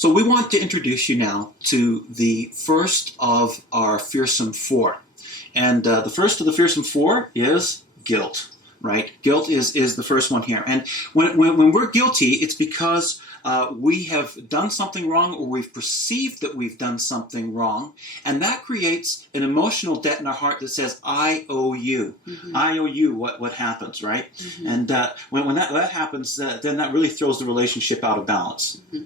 So we want to introduce you now to the first of our fearsome four. And the first of the fearsome four is guilt, right? Guilt is the first one here. And when we're guilty, it's because we have done something wrong, or we've perceived that we've done something wrong, and that creates an emotional debt in our heart that says, I owe you. Mm-hmm. I owe you what happens, right? Mm-hmm. And when that happens, then that really throws the relationship out of balance. Mm-hmm.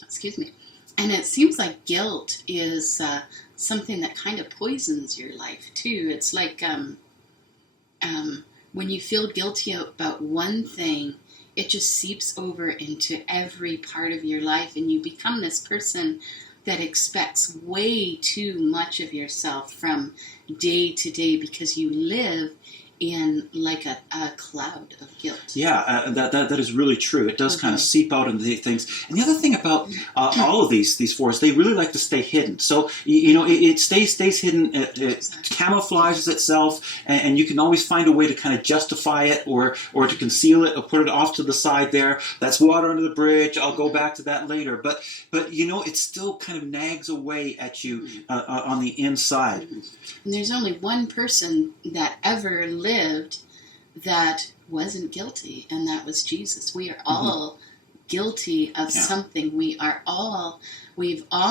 Excuse me. And it seems like guilt is something that kind of poisons your life, too. It's like when you feel guilty about one thing, it just seeps over into every part of your life, and you become this person that expects way too much of yourself from day to day because you live in like a cloud of guilt. Yeah, that is really true. It does kind of seep out into things. And the other thing about all of these fours, they really like to stay hidden. So it stays hidden. It camouflages itself, and you can always find a way to kind of justify it or to conceal it or put it off to the side there. That's water under the bridge. I'll go back to that later. But it still kind of nags away at you on the inside. And there's only one person that ever lived that wasn't guilty, and that was Jesus. We are all guilty of something. We've all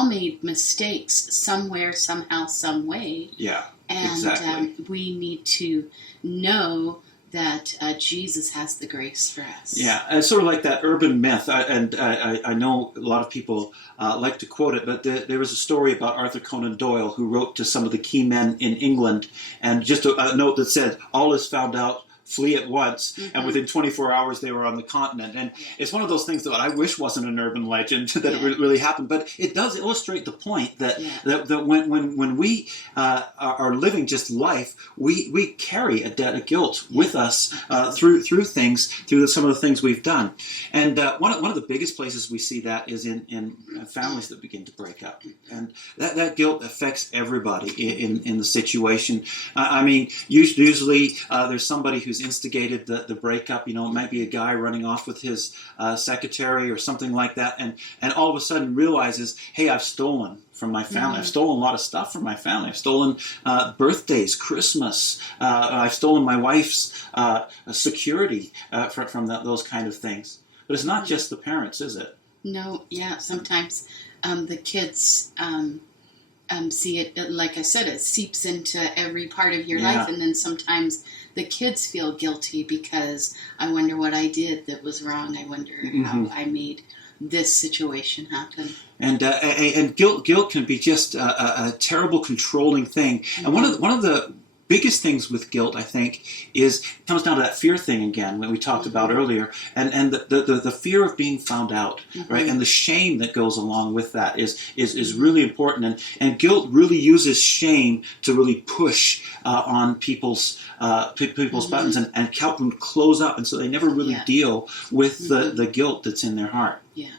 made mistakes somewhere, somehow, some way. Yeah, and exactly. We need to know that Jesus has the grace for us. Yeah, it's sort of like that urban myth, and I know a lot of people like to quote it, but there was a story about Arthur Conan Doyle, who wrote to some of the key men in England, and just a note that said, all is found out, flee at once, and within 24 hours they were on the continent. And it's one of those things that I wish wasn't an urban legend, that it really happened, but it does illustrate the point that when we are living just life, we carry a debt of guilt with us through some of the things we've done. And one of the biggest places we see that is in families that begin to break up, and that guilt affects everybody in the situation. I mean, usually there's somebody who's instigated the breakup. It might be a guy running off with his secretary or something like that, and all of a sudden realizes, hey, I've stolen from my family. I've stolen a lot of stuff from my family. I've stolen birthdays, Christmas. I've stolen my wife's security from those kind of things. But it's not just the parents, is it? No, yeah. Sometimes the kids see it, like I said, it seeps into every part of your life, and then sometimes the kids feel guilty because I wonder what I did that was wrong. I wonder how I made this situation happen. And guilt can be just a terrible controlling thing. And one of the biggest things with guilt, I think, comes down to that fear thing again, when we talked about earlier, and the fear of being found out, right? And the shame that goes along with that is really important. And guilt really uses shame to really push on people's buttons and help them close up, and so they never really deal with the guilt that's in their heart. Yeah.